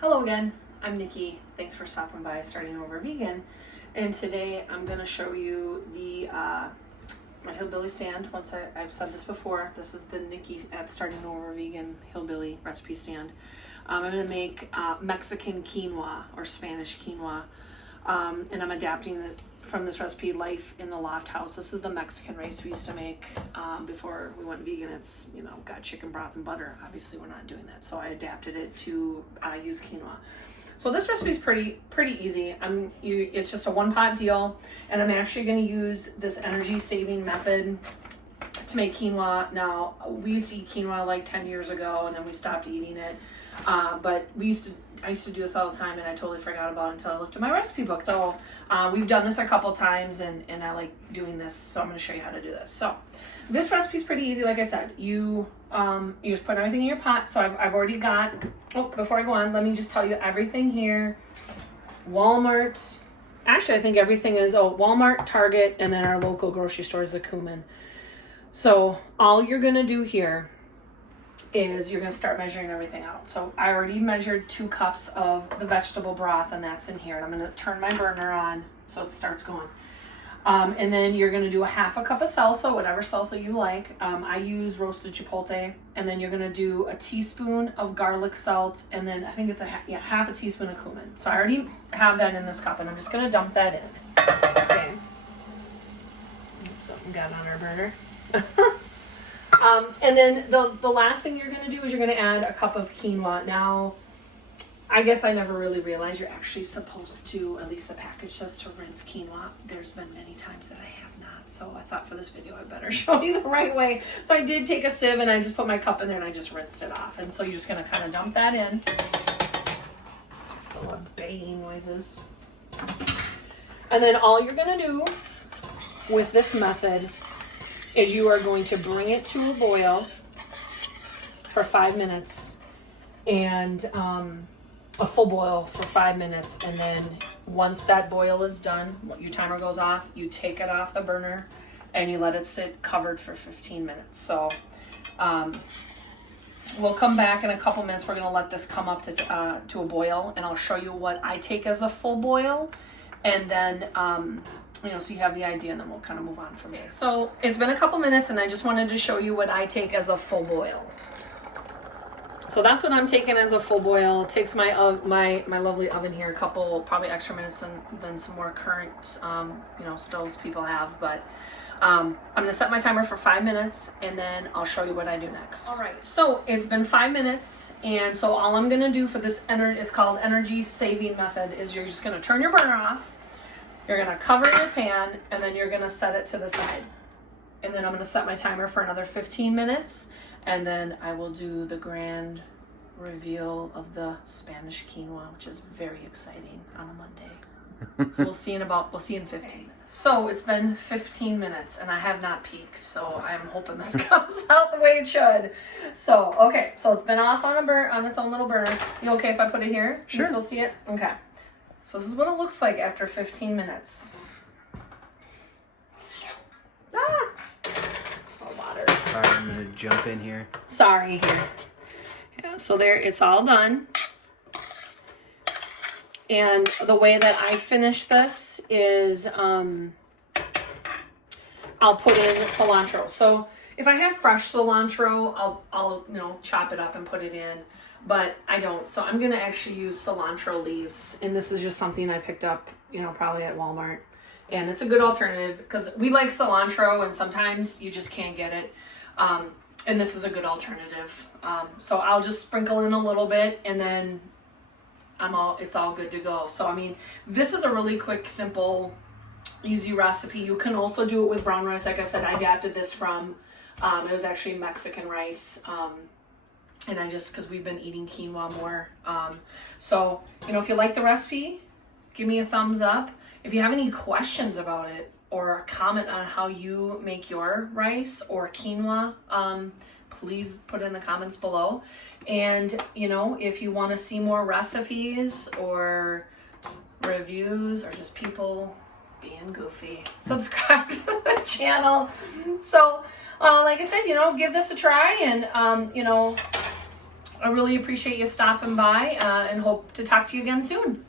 Hello again, I'm Nikki. Thanks for stopping by Starting Over Vegan. And today I'm going to show you the my hillbilly stand. I've said this before, this is the Nikki at Starting Over Vegan hillbilly recipe stand. I'm going to make Mexican quinoa or Spanish quinoa, and I'm adapting from this recipe, Life in the Loft House. This is the Mexican rice we used to make before we went vegan. It's, got chicken broth and butter. Obviously, we're not doing that, so I adapted it to use quinoa. So this recipe is pretty easy. It's just a one-pot deal, and I'm actually going to use this energy-saving method to make quinoa. Now, we used to eat quinoa like 10 years ago, and then we stopped eating it. But I used to do this all the time, and I totally forgot about it until I looked at my recipe book. So we've done this a couple times, and I like doing this, so I'm going to show you how to do this. So this recipe is pretty easy. Like I said, you just put everything in your pot. So I've already got, before I go on, let me just tell you everything here. Walmart, actually I think everything is, Walmart, Target, and then our local grocery stores, the cumin. So all you're going to do here is you're going to start measuring everything out. So I already measured 2 cups of the vegetable broth, and that's in here. And I'm going to turn my burner on so it starts going. And then you're going to do a half a cup of salsa, whatever salsa you like. I use roasted chipotle. And then you're going to do a teaspoon of garlic salt, and then I think it's half a teaspoon of cumin. So I already have that in this cup, and I'm just going to dump that in. Okay. Something got on our burner. And then the last thing you're going to do is you're going to add a cup of quinoa. Now, I guess I never really realized you're actually supposed to, at least the package says, to rinse quinoa. There's been many times that I have not. So I thought for this video I better show you the right way. So I did take a sieve and I just put my cup in there and I just rinsed it off. And so you're just going to kind of dump that in. A lot of banging noises. And then all you're going to do with this method is you are going to bring it to a boil for 5 minutes, and a full boil for 5 minutes, and then once that boil is done, your timer goes off, you take it off the burner and you let it sit covered for 15 minutes. So we'll come back in a couple minutes. We're going to let this come up to a boil, and I'll show you what I take as a full boil, and then so you have the idea, and then we'll kind of move on from there. So it's been a couple minutes, and I just wanted to show you what I take as a full boil. So that's what I'm taking as a full boil. It takes my lovely oven here a couple, probably extra minutes than some more current, stoves people have. But I'm gonna set my timer for 5 minutes, and then I'll show you what I do next. All right, so it's been 5 minutes, and so all I'm gonna do for this it's called energy saving method, is you're just gonna turn your burner off. You're going to cover your pan, and then you're going to set it to the side. And then I'm going to set my timer for another 15 minutes, and then I will do the grand reveal of the Spanish quinoa, which is very exciting on a Monday. So we'll see in 15 minutes. So it's been 15 minutes, and I have not peeked, so I'm hoping this comes out the way it should. So, okay, so it's been off on its own little burner. You okay if I put it here? Sure. You still see it? Okay. So this is what it looks like after 15 minutes. Oh, water. Sorry, I'm gonna jump in here. Sorry here. Yeah, so there, it's all done. And the way that I finish this is I'll put in cilantro. So if I have fresh cilantro, I'll chop it up and put it in. But I don't, so I'm going to actually use cilantro leaves, and this is just something I picked up, probably at Walmart, and it's a good alternative because we like cilantro, and sometimes you just can't get it, and this is a good alternative. So I'll just sprinkle in a little bit, and then it's all good to go. So I mean, this is a really quick, simple, easy recipe. You can also do it with brown rice. Like I said, I adapted this from it was actually Mexican rice. And because we've been eating quinoa more. So, if you like the recipe, give me a thumbs up. If you have any questions about it or a comment on how you make your rice or quinoa, please put it in the comments below. And, if you want to see more recipes or reviews or just people being goofy, subscribe to the channel. So, like I said, give this a try, and, I really appreciate you stopping by and hope to talk to you again soon.